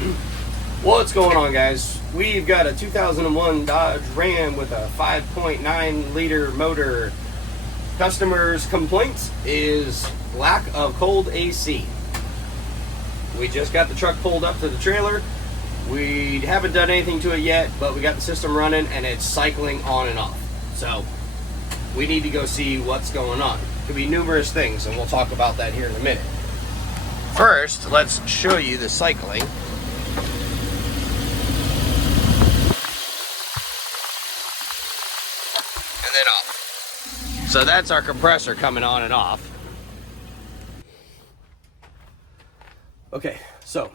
What's going on, guys? We've got a 2001 Dodge Ram with a 5.9 liter motor. Customers' complaint is lack of cold AC. We just got the truck pulled up to the trailer. We haven't done anything to it yet, but we got the system running and it's cycling on and off. So we need to go see what's going on. Could be numerous things, and we'll talk about that here in a minute. First, let's show you the cycling. And then off. So that's our compressor coming on and off. Okay, so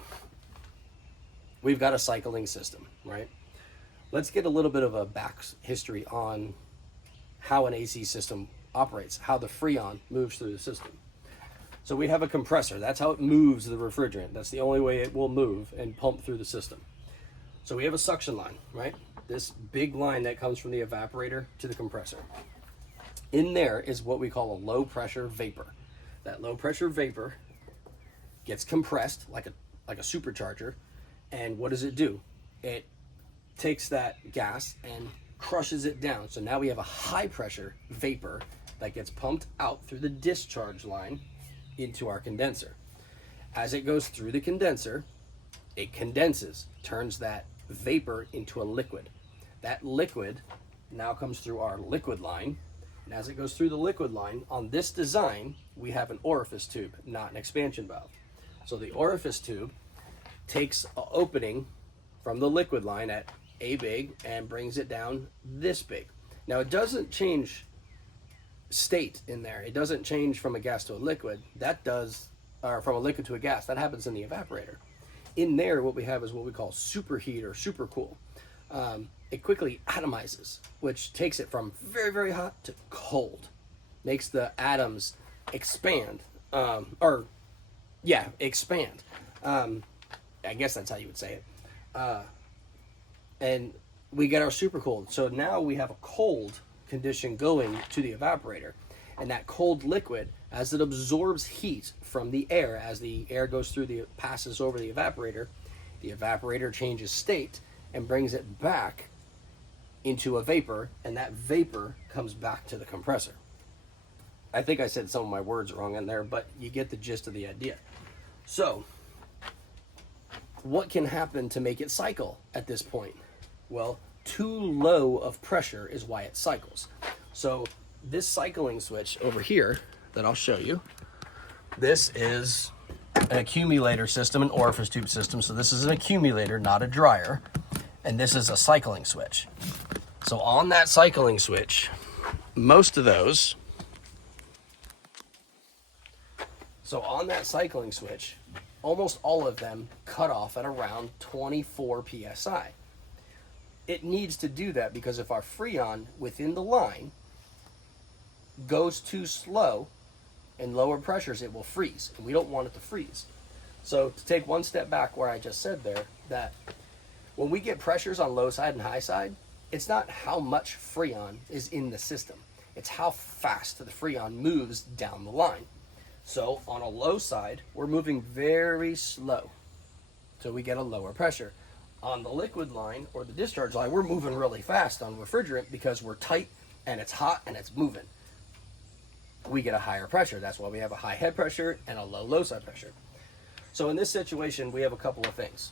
we've got a cycling system, right? Let's get a little bit of a back history on how an AC system operates, how the Freon moves through the system. So we have a compressor. That's how it moves the refrigerant. That's the only way it will move and pump through the system. So we have a suction line, right? This big line that comes from the evaporator to the compressor. In there is what we call a low pressure vapor. That low pressure vapor gets compressed like a supercharger, and what does it do? It takes that gas and crushes it down. So now we have a high pressure vapor that gets pumped out through the discharge line into our condenser. As it goes through the condenser, it condenses, turns that vapor into a liquid. That liquid now comes through our liquid line, and as it goes through the liquid line, on this design, we have an orifice tube, not an expansion valve. So the orifice tube takes an opening from the liquid line at A big and brings it down this big. Now it doesn't change state in there. It doesn't change from a gas to a liquid. That does, or from a liquid to a gas. That happens in the evaporator. In there, what we have is what we call superheat or supercool. It quickly atomizes, which takes it from very, very hot to cold. Makes the atoms expand, expand. I guess that's how you would say it. And we get our super cold. So now we have a cold condition going to the evaporator. And that cold liquid, as it absorbs heat from the air, as the air goes through passes over the evaporator changes state and brings it back into a vapor, and that vapor comes back to the compressor. I think I said some of my words wrong in there, but you get the gist of the idea. So, what can happen to make it cycle at this point? Well, too low of pressure is why it cycles. So, this cycling switch over here that I'll show you, this is an accumulator system, an orifice tube system. So this is an accumulator, not a dryer. And this is a cycling switch. So on that cycling switch, most of those, almost all of them cut off at around 24 PSI. It needs to do that because if our Freon within the line goes too slow and lower pressures, it will freeze, and we don't want it to freeze. So to take one step back where I just said there, that when we get pressures on low side and high side, it's not how much Freon is in the system. It's how fast the Freon moves down the line. So on a low side, we're moving very slow. So we get a lower pressure. On the liquid line or the discharge line, we're moving really fast on refrigerant because we're tight and it's hot and it's moving. We get a higher pressure. That's why we have a high head pressure and a low side pressure. So in this situation, we have a couple of things.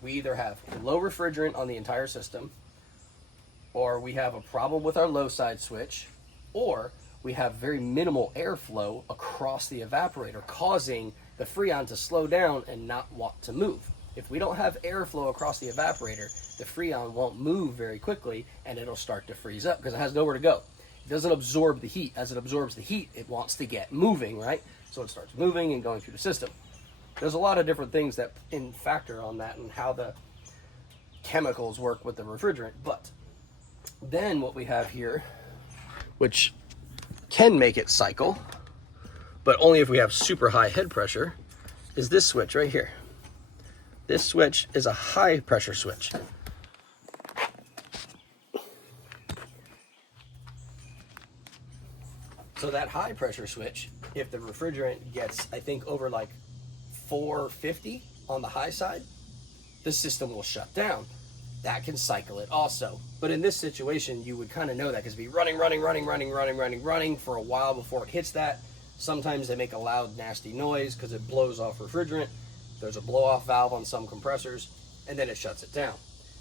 We either have low refrigerant on the entire system, or we have a problem with our low side switch, or we have very minimal airflow across the evaporator, causing the Freon to slow down and not want to move. If we don't have airflow across the evaporator, the Freon won't move very quickly and it'll start to freeze up because it has nowhere to go. It doesn't absorb the heat. As it absorbs the heat, it wants to get moving, right? So it starts moving and going through the system. There's a lot of different things that factor on that and how the chemicals work with the refrigerant. But then what we have here, which can make it cycle, but only if we have super high head pressure, is this switch right here. This switch is a high pressure switch. So that high pressure switch, if the refrigerant gets, I think, over like 450 on the high side, the system will shut down. That can cycle it also. But in this situation, you would kind of know that because it'd be running for a while before it hits that. Sometimes they make a loud, nasty noise because it blows off refrigerant. There's a blow-off valve on some compressors, and then it shuts it down.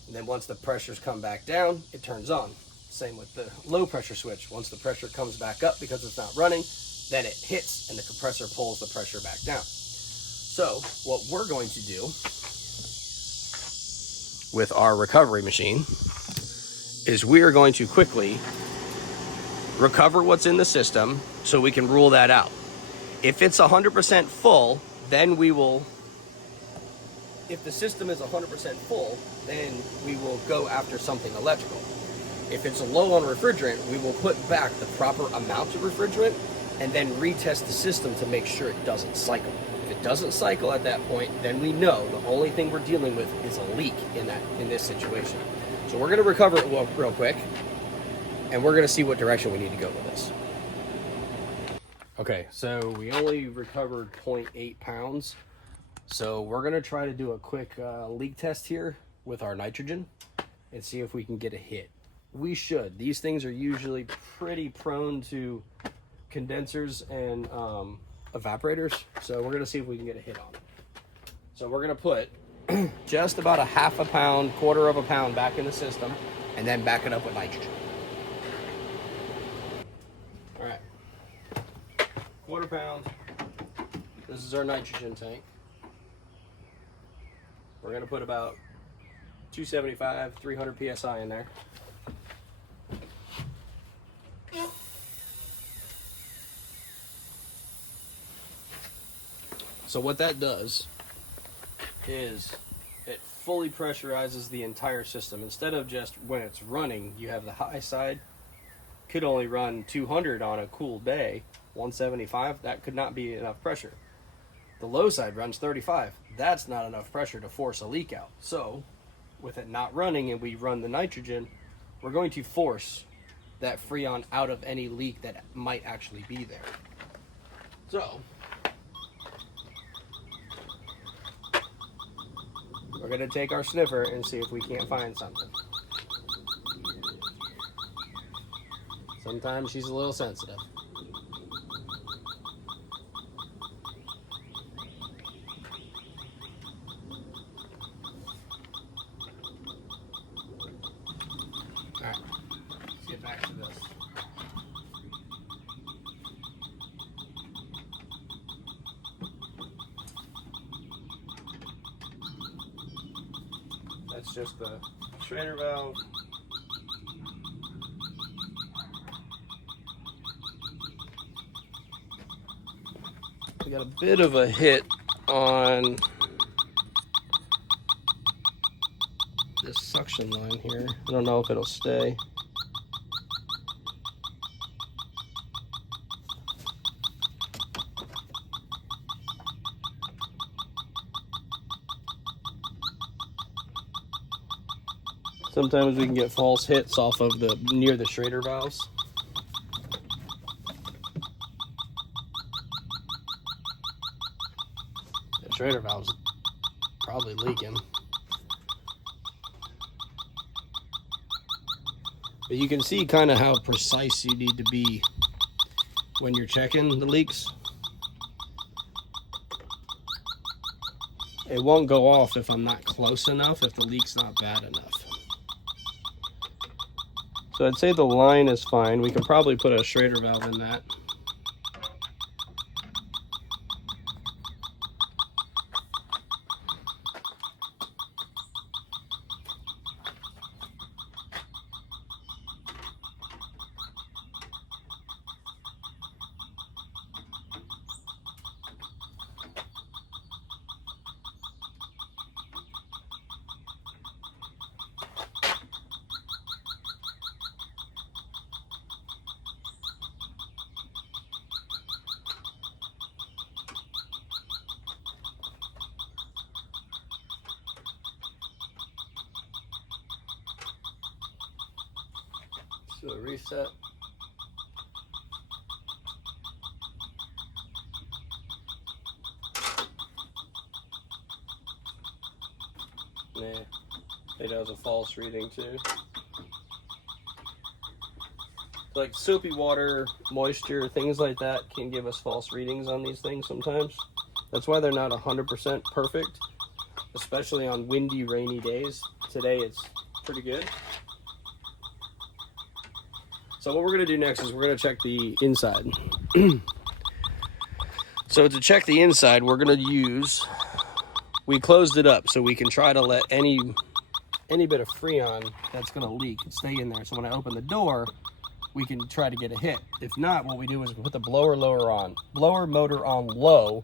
And then once the pressures come back down, it turns on. Same with the low pressure switch. Once the pressure comes back up because it's not running, then it hits and the compressor pulls the pressure back down. So what we're going to do with our recovery machine is we are going to quickly recover what's in the system so we can rule that out. If it's 100% full, then we will, if the system is 100% full, then we will go after something electrical. If it's low on refrigerant, we will put back the proper amount of refrigerant and then retest the system to make sure it doesn't cycle. If it doesn't cycle at that point, then we know the only thing we're dealing with is a leak in this situation. So we're going to recover it real quick, and we're going to see what direction we need to go with this. Okay, so we only recovered 0.8 pounds. So we're going to try to do a quick leak test here with our nitrogen and see if we can get a hit. We should. These things are usually pretty prone to condensers and evaporators, so we're going to see if we can get a hit on them. So we're going to put just about a half a pound, quarter of a pound back in the system, and then back it up with nitrogen. All right, quarter pound. This is our nitrogen tank. We're going to put about 275, 300 psi in there. So what that does is it fully pressurizes the entire system. Instead of just when it's running, you have the high side, could only run 200 on a cool day, 175, that could not be enough pressure. The low side runs 35. That's not enough pressure to force a leak out. So with it not running and we run the nitrogen, we're going to force that Freon out of any leak that might actually be there. So we're going to take our sniffer and see if we can't find something. Sometimes she's a little sensitive. Alright, let's get back to this. That's just the Schrader valve. We got a bit of a hit on this suction line here. I don't know if it'll stay. Sometimes we can get false hits off of near the Schrader valves. The Schrader valve's probably leaking. But you can see kind of how precise you need to be when you're checking the leaks. It won't go off if I'm not close enough, if the leak's not bad enough. So I'd say the line is fine. We can probably put a Schrader valve in that. Do a reset. Yeah, it has a false reading too. Like soapy water, moisture, things like that can give us false readings on these things sometimes. That's why they're not 100% perfect, especially on windy, rainy days. Today it's pretty good. So what we're going to do next is we're going to check the inside. So to check the inside, we're going to use, we closed it up so we can try to let any bit of Freon that's going to leak stay in there. So when I open the door, we can try to get a hit. If not, what we do is we put the blower motor on low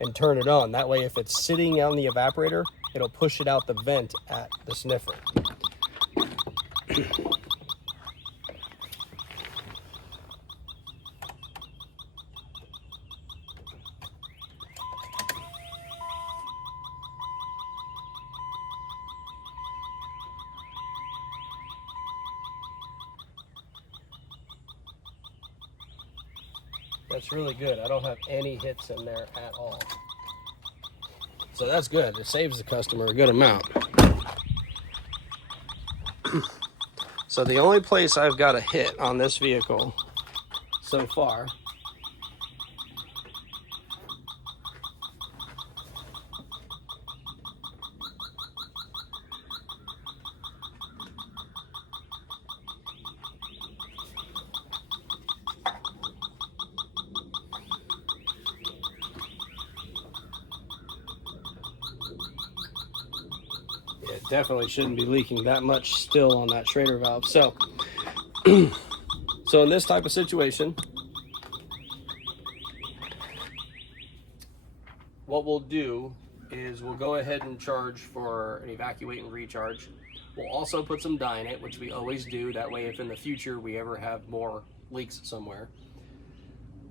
and turn it on. That way, if it's sitting on the evaporator, it'll push it out the vent at the sniffer. That's really good. I don't have any hits in there at all. So that's good. It saves the customer a good amount. So the only place I've got a hit on this vehicle so far definitely shouldn't be leaking that much still on that Schrader valve. So, so in this type of situation, what we'll do is we'll go ahead and charge for an evacuate and recharge. We'll also put some dye in it, which we always do. That way, if in the future we ever have more leaks somewhere.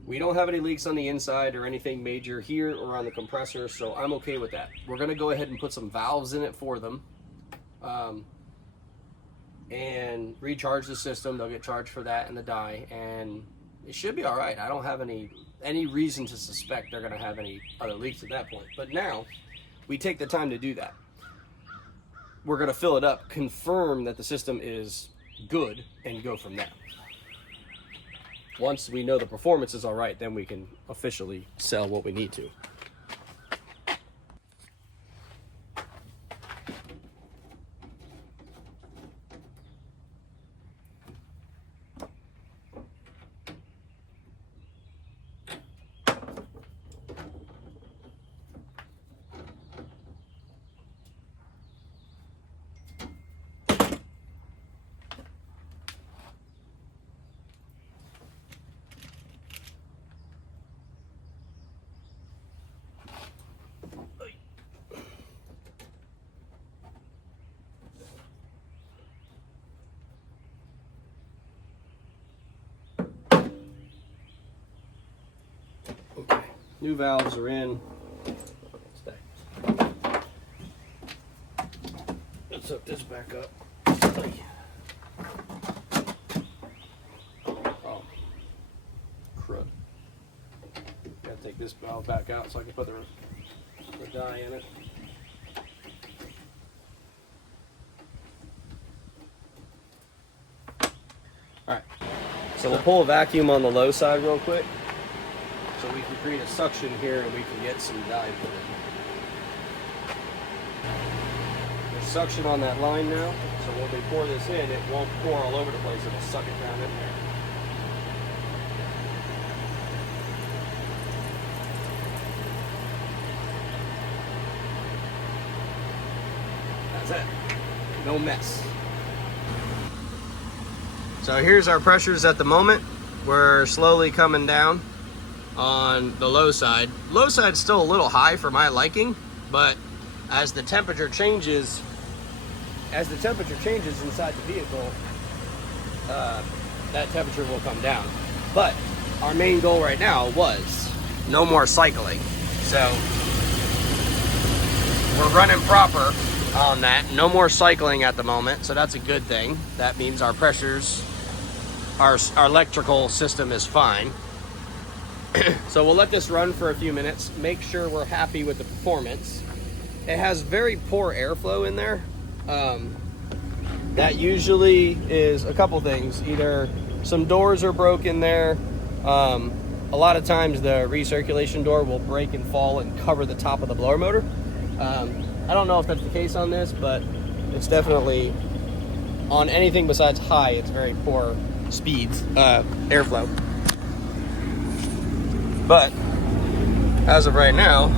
We don't have any leaks on the inside or anything major here or on the compressor, so I'm okay with that. We're gonna go ahead and put some valves in it for them. And recharge the system. They'll get charged for that and the dye, and it should be all right. I don't have any reason to suspect they're going to have any other leaks at that point. But now we take the time to do that. We're going to fill it up, confirm that the system is good, and go from there. Once we know the performance is all right, then we can officially sell what we need to. Okay, new valves are in. Let's hook this back up. Oh, crud. Gotta take this valve back out so I can put the dye in it. Alright, so we'll pull a vacuum on the low side real quick. So we can create a suction here and we can get some dye put in. There's suction on that line now, so when we pour this in, it won't pour all over the place, it'll suck it down in there. That's it. No mess. So here's our pressures at the moment. We're slowly coming down on the low side. Low side's still a little high for my liking, but as the temperature changes inside the vehicle, that temperature will come down. But our main goal right now was no more cycling. So we're running proper on that. No more cycling at the moment, so that's a good thing. That means our pressures, our electrical system is fine. So we'll let this run for a few minutes, make sure we're happy with the performance, it has very poor airflow in there. That usually is a couple things. Either some doors are broken there. A lot of times the recirculation door will break and fall and cover the top of the blower motor. I don't know if that's the case on this, but it's definitely, on anything besides high, it's very poor speeds, airflow. But as of right now,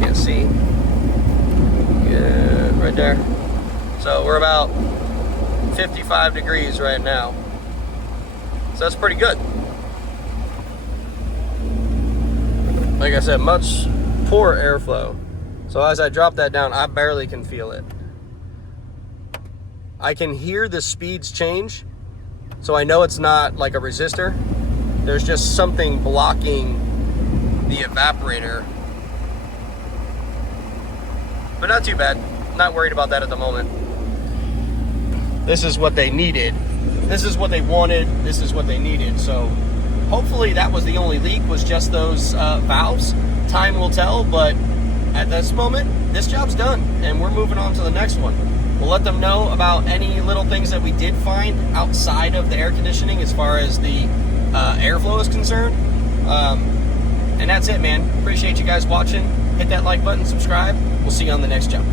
can't see. Yeah, right there. So we're about 55 degrees right now. So that's pretty good. Like I said, much poor airflow. So as I drop that down, I barely can feel it. I can hear the speeds change, so I know it's not like a resistor. There's just something blocking the evaporator. But not too bad. Not worried about that at the moment. This is what they needed. This is what they wanted. This is what they needed. So hopefully that was the only leak, was just those valves. Time will tell, but at this moment, this job's done, and we're moving on to the next one. We'll let them know about any little things that we did find outside of the air conditioning as far as the airflow is concerned. And that's it, man. Appreciate you guys watching. Hit that like button, subscribe. We'll see you on the next job.